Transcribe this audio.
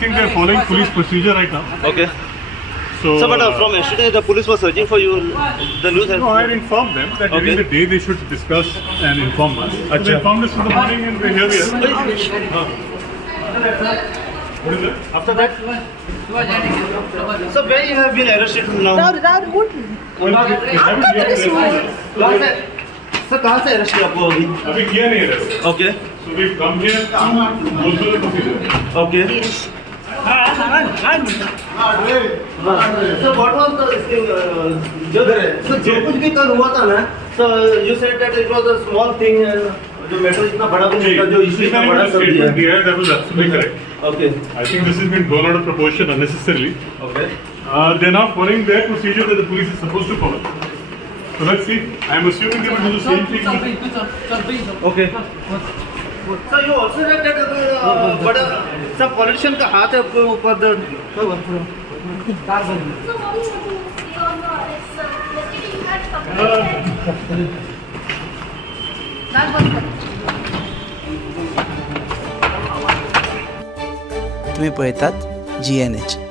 think they're following police procedure right now. Okay. So, So, but from yesterday, the police was searching for you. The news has. no, I had informed them that Okay. during the day they should discuss and inform us. So they Acha. informed us in the morning and we're here we are. What is it? After that. So where you have been arrested now? Well, we haven't yet arrested. कहाँ से? Sir कहाँ से arrest किया आपको अभी? अभी किया नहीं arrest. Okay. So we've come here to go through the procedure. Okay. So what was the जो कुछ भी कल हुआ था ना? So you said that it was a small thing and जो मैटर इतना बड़ा कुछ नहीं था जो इशू इतना बड़ा कर दिया. Statement दिया है, that was absolutely correct. Okay. I think this has been blown out of proportion unnecessarily. Okay. They're now following their procedure that the police is supposed to follow. So let's see. I'm assuming they will do the same thing. Okay. So you also said that बड़ा सब politician का हाथ है आपके ऊपर the. So what is your yesterday you had तुम्ही पळयतात GNH.